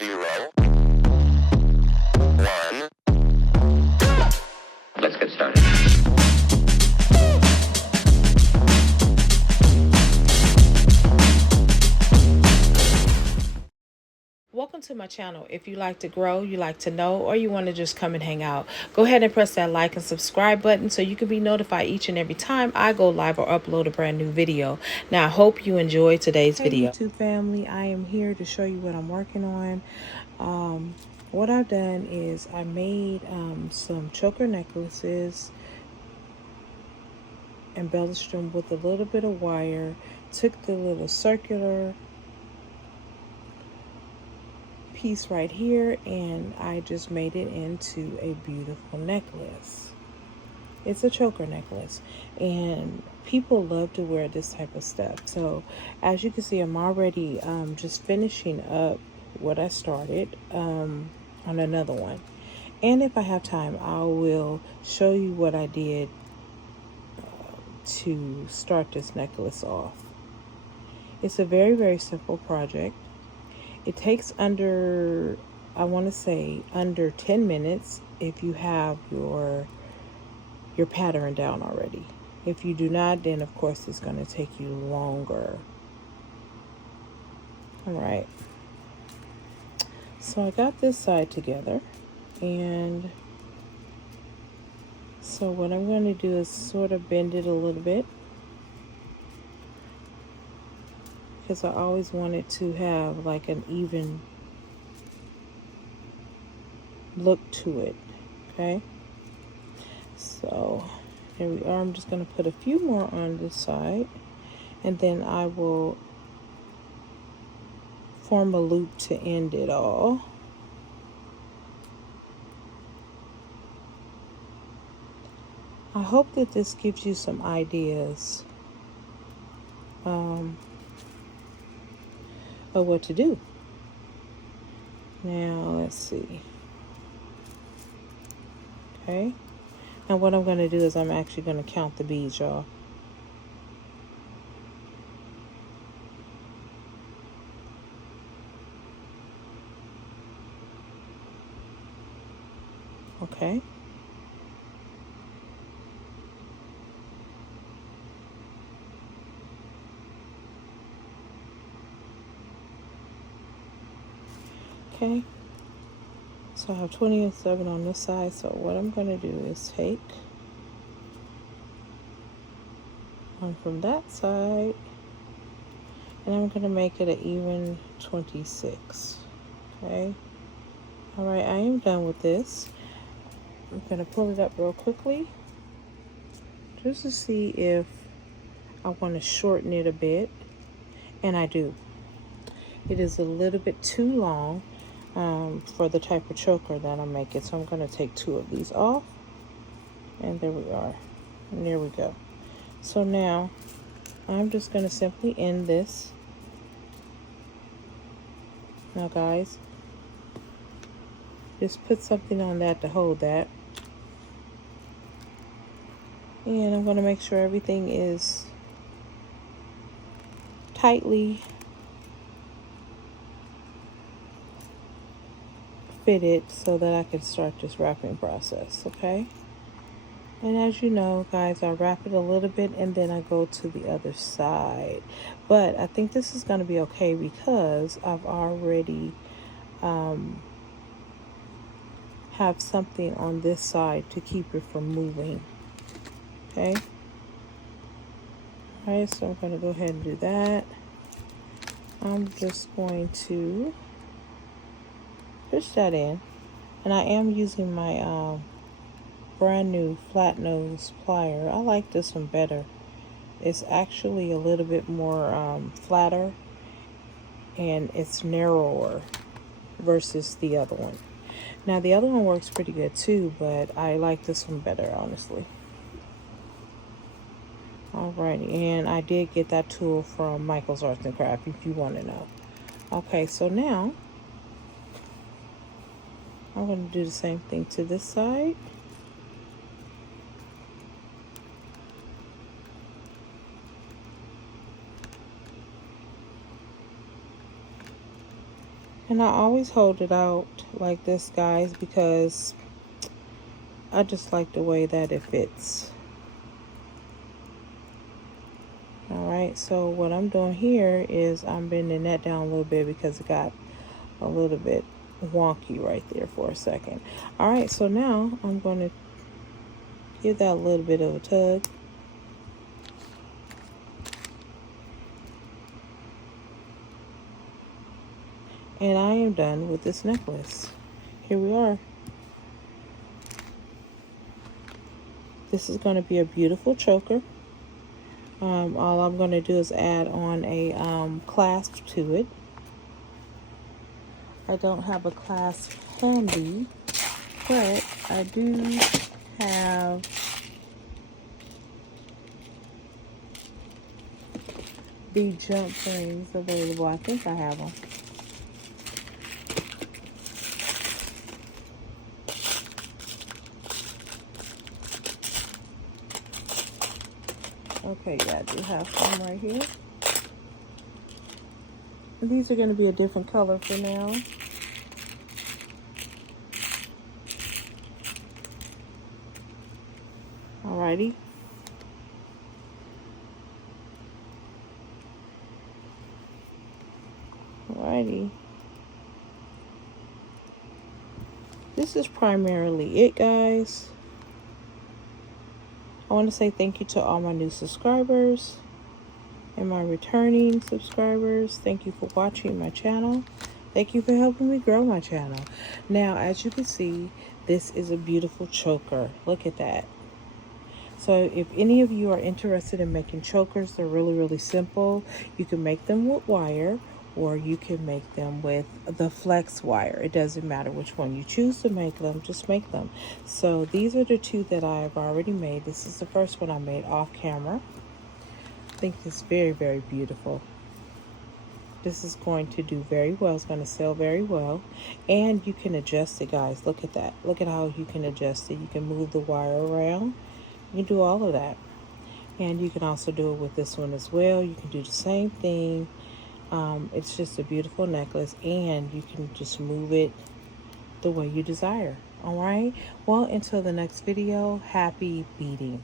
0, 1. Let's get started. Welcome to my channel. If you like to grow, you like to know, or you want to just come and hang out, go ahead and press that like and subscribe button so you can be notified each and every time I go live or upload a brand new video. Now, I hope you enjoy today's video. Hey YouTube family, I am here to show you what I'm working on. What I've done is I made some choker necklaces, embellished them with a little bit of wire, took the little circular piece right here and I just made it into a beautiful necklace. It's a choker necklace and people love to wear this type of stuff. So as you can see, I'm already just finishing up what I started on another one, and if I have time I will show you what I did to start this necklace off. It's a very simple project. It takes under, I want to say, under 10 minutes if you have your pattern down already. If you do not, then of course it's going to take you longer. All right. So I got this side together, and so what I'm going to do is sort of bend it a little bit, because I always wanted to have like an even look to it. Okay, so here we are. I'm just going to put a few more on this side, and then I will form a loop to end it all. I hope that this gives you some ideas of what to do. Now let's see. Okay, now what I'm going to do is I'm actually going to count the beads, y'all. Okay, okay, so I have 27 on this side. So what I'm going to do is take one from that side and I'm going to make it an even 26. Okay, all right, I am done with this. I'm going to pull it up real quickly just to see if I want to shorten it a bit, and I do. It is a little bit too long for the type of choker that I'm making, so I'm going to take 2 of these off, and there we are, and there we go. So now I'm just going to simply end this. Now guys, just put something on that to hold that, and I'm going to make sure everything is tightly fitted so that I can start this wrapping process. Okay, and as you know guys, I wrap it a little bit and then I go to the other side, but I think this is going to be okay because I've already have something on this side to keep it from moving. Okay, all right, so I'm going to go ahead and do that. I'm just going to push that in, and I am using my brand new flat nose plier. I like this one better. It's actually a little bit more flatter, and it's narrower versus the other one. Now the other one works pretty good too, but I like this one better, honestly. Alrighty, and I did get that tool from Michael's Arts and Craft if you want to know. Okay, so now I'm going to do the same thing to this side. And I always hold it out like this, guys, because I just like the way that it fits. Alright, so what I'm doing here is I'm bending that down a little bit because it got a little bit wonky right there for a second. Alright, so now I'm going to give that a little bit of a tug. And I am done with this necklace. Here we are. This is going to be a beautiful choker. All I'm going to do is add on a clasp to it. I don't have a clasp handy, but I do have the jump rings available. I think I have them. Okay, yeah, I do have some right here. These are going to be a different color for now. Alrighty. Alrighty. This is primarily it, guys. I want to say thank you to all my new subscribers and my returning subscribers. Thank you for watching my channel. Thank you for helping me grow my channel. Now, as you can see, this is a beautiful choker. Look at that. So if any of you are interested in making chokers, they're really, really simple. You can make them with wire, or you can make them with the flex wire. It doesn't matter which one you choose to make them, just make them. So these are the two that I have already made. This is the first one I made off camera. I think it's very, very beautiful. This is going to do very well. It's going to sell very well. And you can adjust it, guys. Look at that. Look at how you can adjust it. You can move the wire around. You can do all of that. And you can also do it with this one as well. You can do the same thing. It's just a beautiful necklace, and you can just move it the way you desire. All right. Well, until the next video, happy beading.